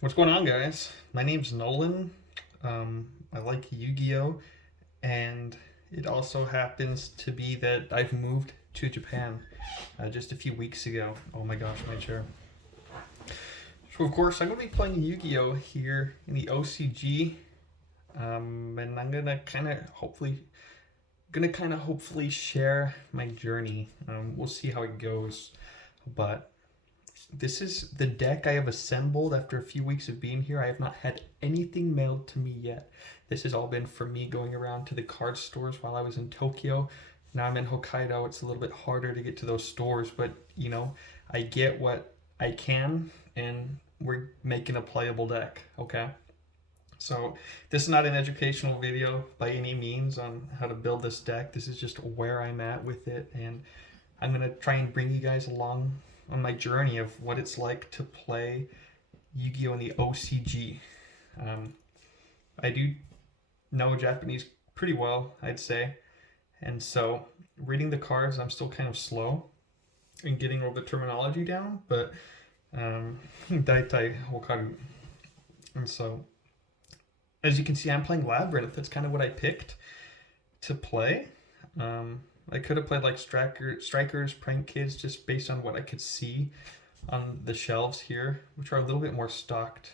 What's going on, guys? My name's Nolan. I like Yu-Gi-Oh, and it also happens to be that I've moved to Japan just a few weeks ago. Oh my gosh, my chair. So of course, I'm gonna be playing Yu-Gi-Oh here in the OCG, and I'm gonna hopefully share my journey. We'll see how it goes, but this is the deck I have assembled after a few weeks of being here. I have not had anything mailed to me yet. This has all been from me going around to the card stores while I was in Tokyo. Now I'm in Hokkaido. It's a little bit harder to get to those stores, but I get what I can, and we're making a playable deck, okay? So this is not an educational video by any means on how to build this deck. This is just where I'm at with it, and I'm going to try and bring you guys along on my journey of what it's like to play Yu-Gi-Oh! In the OCG. I do know Japanese pretty well, I'd say, and so reading the cards, I'm still kind of slow in getting all the terminology down, but Daitai Wakaru. And so, as you can see, I'm playing Labrynth. That's kind of what I picked to play. I could have played like Strikers, Prank Kids, just based on what I could see on the shelves here, which are a little bit more stocked,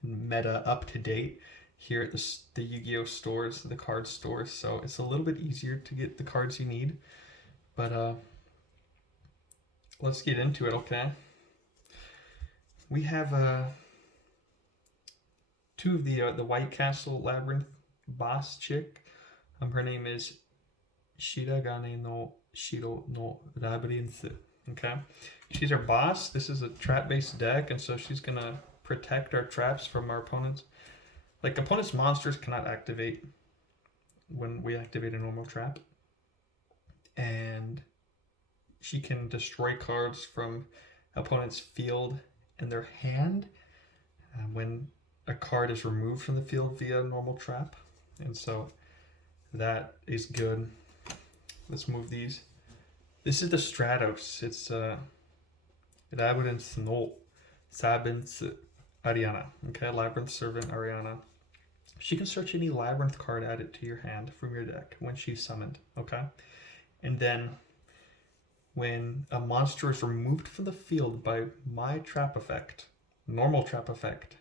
meta up to date here at the Yu-Gi-Oh stores, the card stores. So it's a little bit easier to get the cards you need. But let's get into it, okay? We have two of the White Castle Labrynth boss chick. Her name is Shiragane no Shiro no Labrynth. Okay, she's our boss. This is a trap-based deck, and so she's gonna protect our traps from our opponents. Like, opponents' monsters cannot activate when we activate a normal trap, and she can destroy cards from opponent's field and their hand when a card is removed from the field via a normal trap, and so that is good. Let's move these. This is the Stratos. It's Labyrinth no Sabin's Ariana. Okay, Labyrinth Servant Ariana. She can search any Labyrinth card added to your hand from your deck when she's summoned. Okay, and then when a monster is removed from the field by my trap effect, normal trap effect,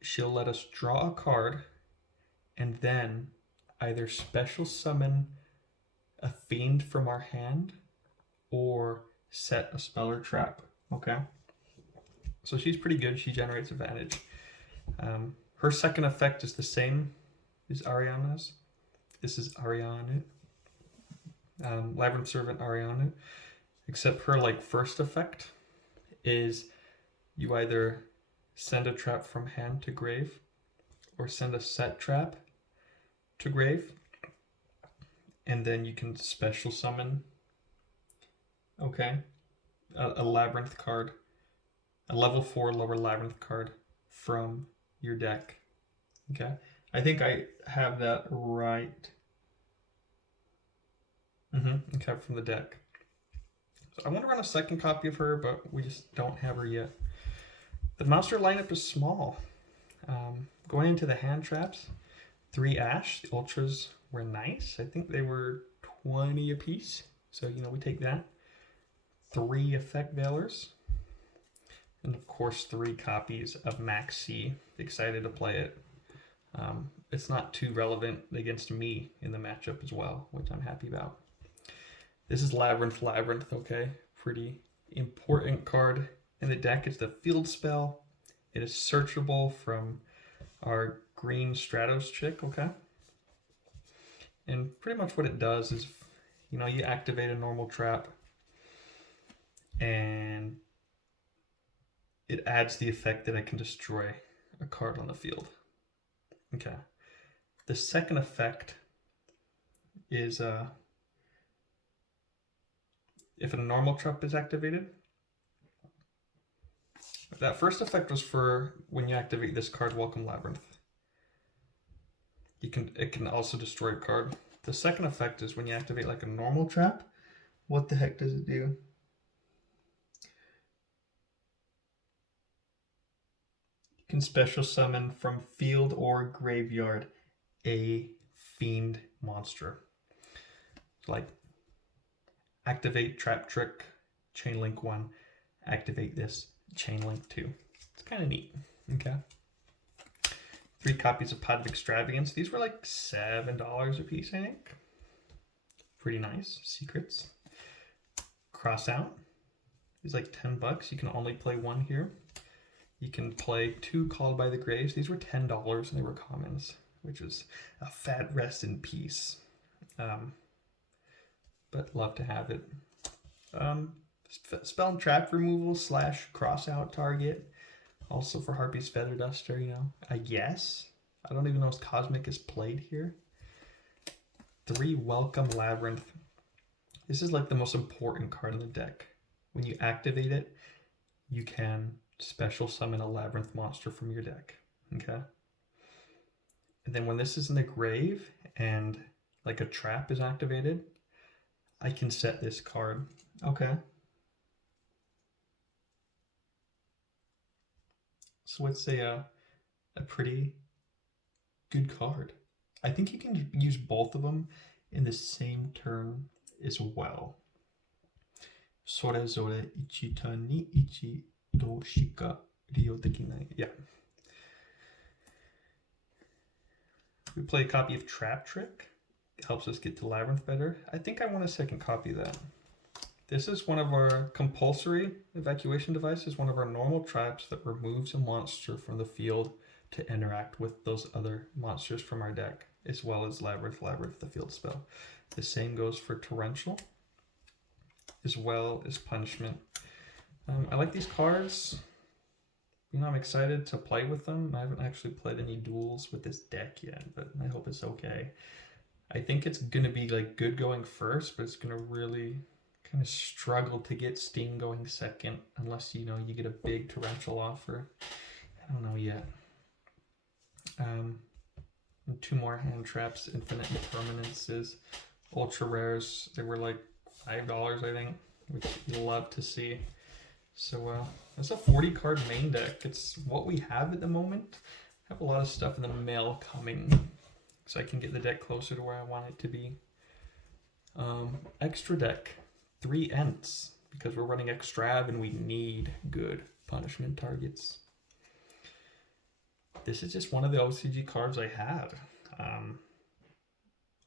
she'll let us draw a card and then either special summon a fiend from our hand or set a spell or trap. Okay, so she's pretty good. She generates advantage. Her second effect is the same as Ariana's. This is Ariana, Labyrinth Servant Ariana, except her first effect is you either send a trap from hand to grave or send a set trap to grave, and then you can special summon, okay, a Labyrinth card, a level 4 lower Labyrinth card from your deck. Okay, I think I have that right. Okay, from the deck. So I want to run a second copy of her, but we just don't have her yet. The monster lineup is small. Going into the hand traps, 3 Ash. The Ultras were nice. I think they were 20 apiece. So, we take that. 3 Effect Veilers. And of course, 3 copies of Max C. Excited to play it. It's not too relevant against me in the matchup as well, which I'm happy about. This is Labrynth, okay? Pretty important card in the deck. It's the field spell. It is searchable from our green Stratos chick, okay? And pretty much what it does is, you activate a normal trap and it adds the effect that I can destroy a card on the field. Okay. The second effect is if a normal trap is activated. That first effect was for when you activate this card, Welcome Labrynth. It can also destroy a card. The second effect is when you activate like a normal trap. What the heck does it do? can special summon from field or graveyard a fiend monster. Like activate Trap Trick, Chain Link 1, activate this, Chain Link 2. It's kind of neat. Okay. 3 copies of Pot of Extravagance. These were like $7 a piece, I think. Pretty nice. Secrets. Cross Out is like $10. You can only play 1 here. You can play 2 Called by the Graves. These were $10 and they were commons, which is a fat rest in peace. But love to have it. Spell and trap removal / cross out target. Also for Harpy's Feather Duster, you know, I guess. I don't even know if Cosmic is played here. 3 Welcome Labrynth. This is like the most important card in the deck. When you activate it, you can special summon a Labrynth monster from your deck. Okay. And then when this is in the grave and like a trap is activated, I can set this card. Okay. So it's a pretty good card. I think you can use both of them in the same turn as well. Sorezore ichita ni ichi do shika ryo dekinai. Yeah. We play a copy of Trap Trick. It helps us get to Labrynth better. I think I want a second copy of that. This is one of our compulsory evacuation devices, one of our normal traps that removes a monster from the field to interact with those other monsters from our deck, as well as Labrynth, the field spell. The same goes for Torrential, as well as Punishment. I like these cards. You know, I'm excited to play with them. I haven't actually played any duels with this deck yet, but I hope it's okay. I think it's going to be like good going first, but it's going to really kind of struggle to get Steam going second unless, you know, you get a big torrential offer. I don't know yet. And 2 more hand traps, Infinite Impermanences, ultra rares. They were like $5, I think, which you love to see. So it's a 40 card main deck. It's what we have at the moment. I have a lot of stuff in the mail coming, so I can get the deck closer to where I want it to be. Extra deck, 3 Ents, because we're running Extrav and we need good punishment targets. This is just one of the OCG cards I had.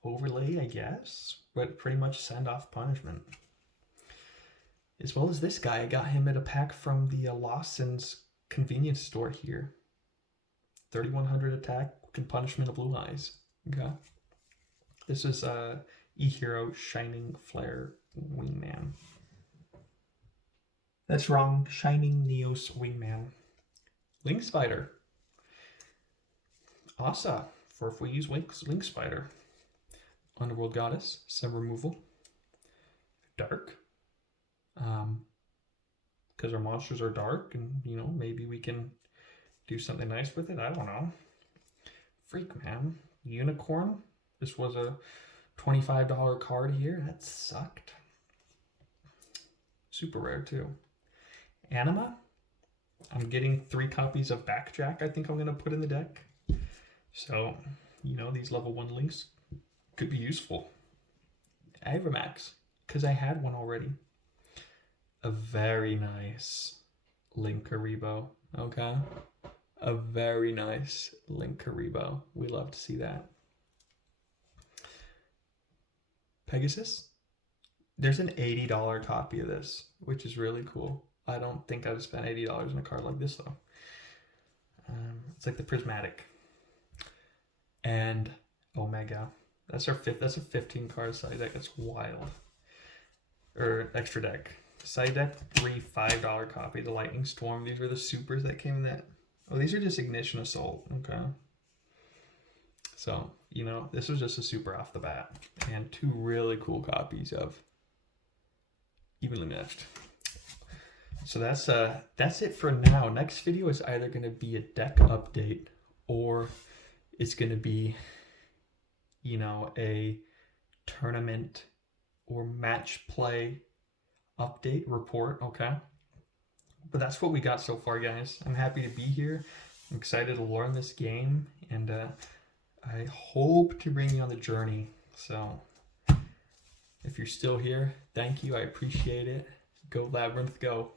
Overlay, I guess, but pretty much send off punishment. As well as this guy, I got him at a pack from the Lawson's convenience store here. 3100 attack, can punishment of Blue Eyes. Okay. This is E-Hero Shining Flare Wingman. That's wrong. Shining Neos Wingman. Link Spider. Asa, for if we use Link Spider. Underworld Goddess, some removal. Dark. Because our monsters are dark and, you know, maybe we can do something nice with it. I don't know. Freak, man. Unicorn. This was a $25 card here. That sucked. Super rare, too. Anima. I'm getting 3 copies of Backjack I think I'm going to put in the deck. So, you know, these level 1 links could be useful. Avramax, because I had one already. A very nice Linkaribo, okay? A very nice Linkaribo. We love to see that. Pegasus. There's an $80 copy of this, which is really cool. I don't think I'd spend $80 on a card like this, though. It's like the Prismatic. And Omega. That's our fifth. That's a 15 card side deck. That's wild. Or extra deck. Side deck 3 $5 copy. The Lightning Storm. These were the supers that came in that. Oh, these are just Ignition Assault. Okay. So, you know, this was just a super off the bat. And 2 really cool copies of Evenly Matched. So that's it for now. Next video is either going to be a deck update or it's going to be, you know, a tournament or match play update report, okay? But that's what we got so far, guys. I'm happy to be here. I'm excited to learn this game, and I hope to bring you on the journey. So if you're still here, thank you. I appreciate it. Go Labrynth, go.